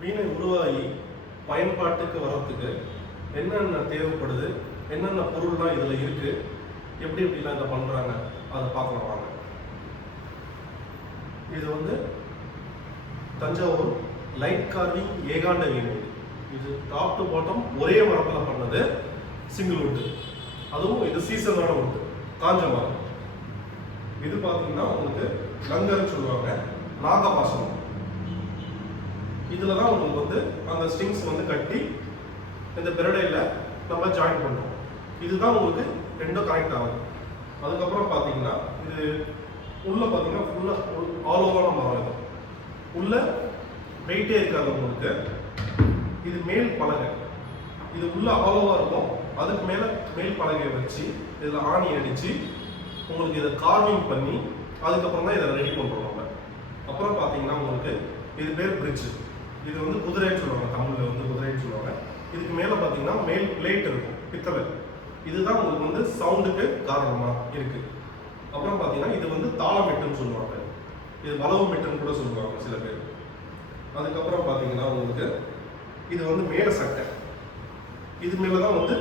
வீணை உருவாகி பயன்பாட்டுக்கு வரத்துக்கு என்னென்ன தேவைப்படுது, என்னென்ன பொருள்லாம் இதில் இருக்குது, எப்படி எப்படிலாம் இதை பண்ணுறாங்க அதை பார்க்கலாம் வாங்க. இது வந்து தஞ்சாவூர் லைட் கார்விங் ஏகாண்ட வீணை. இது டாப் டு பாட்டம் ஒரே மரத்தில் பண்ணது, சிங்கிள் வுட்டு. அதுவும் இது சீசனான வுட்டு, காஞ்ச மரம். இது பார்த்தீங்கன்னா உங்களுக்கு லங்கர்னு சொல்லுவாங்க, நாகபாசனம். இதில் தான் உங்களுக்கு வந்து அந்த ஸ்ட்ரிங்ஸ் வந்து கட்டி இந்த பெரடையில் நம்ம ஜாயின் பண்ணுறோம். இதுதான் உங்களுக்கு ரெண்டும் கனெக்ட் ஆகுது. அதுக்கப்புறம் பார்த்தீங்கன்னா இது உள்ளே பார்த்தீங்கன்னா ஃபுல்லாக ஆல் ஓவரான மரம். இது உள்ள வெயிட்டே இருக்காது உங்களுக்கு. இது மேல் பலகை, இது உள்ள ஆல் ஓவராக இருக்கும். அதுக்கு மேலே மேல் பலகையை வச்சு இதில் ஆணி அடித்து உங்களுக்கு இதை கார்விங் பண்ணி அதுக்கப்புறம் தான் இதை ரெடி பண்ணுறோம் நம்ம. அப்புறம் பார்த்தீங்கன்னா உங்களுக்கு இது பேர் பிரிட்ஜு. இது வந்து குதிரைன்னு சொல்லுவாங்க, தமிழில் வந்து குதிரைன்னு சொல்லுவாங்க. இதுக்கு மேலே பார்த்தீங்கன்னா மேல் பிளேட் இருக்கும், பித்தளை. இதுதான் உங்களுக்கு வந்து சவுண்டுக்கு காரணமாக இருக்குது. அப்புறம் பார்த்தீங்கன்னா இது வந்து தாளமெட்டுன்னு சொல்லுவாங்க, இது வளவு மெட்டுன்னு கூட சொல்லுவாங்க சில பேர். அதுக்கப்புறம் பார்த்தீங்கன்னா உங்களுக்கு இது வந்து மேலே சட்டை. இது மேலே தான் வந்து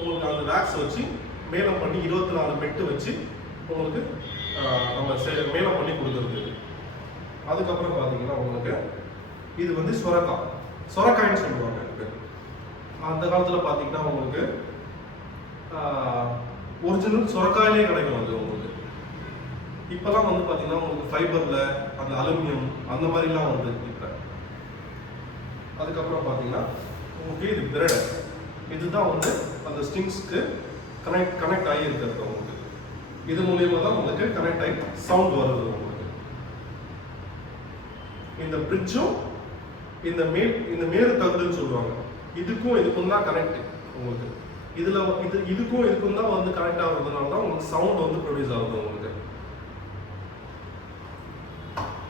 உங்களுக்கு அந்த வேக்ஸ் வச்சு மேலம் பண்ணி 24 மெட்டு வச்சு உங்களுக்கு நம்ம மேலம் பண்ணி கொடுக்குறது. அதுக்கப்புறம் பார்த்தீங்கன்னா உங்களுக்கு இது வந்து சொரக்காயின்னு சொல்லுவாங்க. அந்த காலத்தில் பார்த்தீங்கன்னா உங்களுக்கு ஒரிஜினல் சொரக்காயிலே கிடைக்கும் அது உங்களுக்கு. இப்போலாம் வந்து பார்த்தீங்கன்னா உங்களுக்கு ஃபைபரில் அந்த அலுமினியம் அந்த மாதிரிலாம் வந்து இப்போ. அதுக்கப்புறம் பார்த்தீங்கன்னா உங்களுக்கு இது பிரடை. இதுதான் வந்து அந்த ஸ்ட்ரிங்ஸ்க்கு கனெக்ட் ஆகி இருக்கிறது உங்களுக்கு. இது மூலியமாக தான் உங்களுக்கு கனெக்ட் ஆகி சவுண்ட் வருது உங்களுக்கு. இந்த பிரிட்ஜும் இந்த மேறு தகுடுன்னு சொல்லுவாங்க, இதுக்கும் தான் கனெக்ட் உங்களுக்கு. இதுக்கும் தான் வந்து கனெக்ட் ஆகுறதுனால தான் உங்களுக்கு சவுண்ட் வந்து ப்ரொடியூஸ் ஆகுது உங்களுக்கு.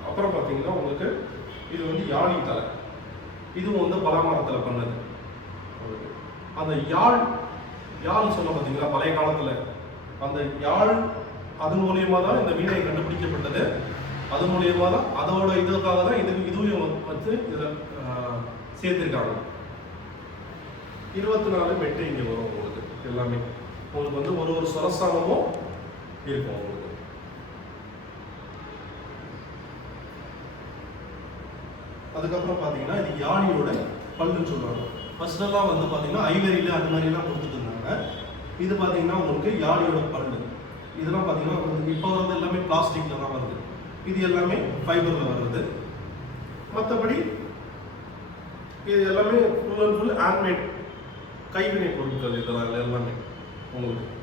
அப்புறம் பார்த்தீங்கன்னா உங்களுக்கு இது வந்து யாழி தலை. இதுவும் வந்து பலாமரத்தில் பண்ணது. அந்த யாழ் சொன்ன பார்த்தீங்களா, பழைய காலத்தில் அந்த யாழ் அது மூலியமாக தான் இந்த வீணை கண்டுபிடிக்கப்பட்டது. அது மூலியமாக தான் அதோட இதுக்காக தான் இதுவும் வந்து இதில் சேர்த்துருக்காங்க. 24 மெட்டு இங்கே வரும் உங்களுக்கு. எல்லாமே உங்களுக்கு வந்து ஒரு சொரசானமும் இருக்கும் உங்களுக்கு. அதுக்கப்புறம் பார்த்தீங்கன்னா இது யாழியோட பல்லுன்னு சொல்லுவாங்க. ஃபர்ஸ்டெல்லாம் வந்து பார்த்தீங்கன்னா ஐவரியில் அந்த மாதிரிலாம் கொடுத்துட்டு இருந்தாங்க. இது பார்த்தீங்கன்னா உங்களுக்கு யாழியோட பல்லு. இதெல்லாம் பார்த்தீங்கன்னா இப்போ வந்து எல்லாமே பிளாஸ்டிக்கில் தான் வருது. இது எல்லாமே ஃபைபரில் வருது. மற்றபடி இது எல்லாமே ஃபுல் அண்ட் ஃபுல் ஹேண்ட்மேட் கைவினை பொருட்கள். இதெல்லாம் எல்லாமே உங்களுக்கு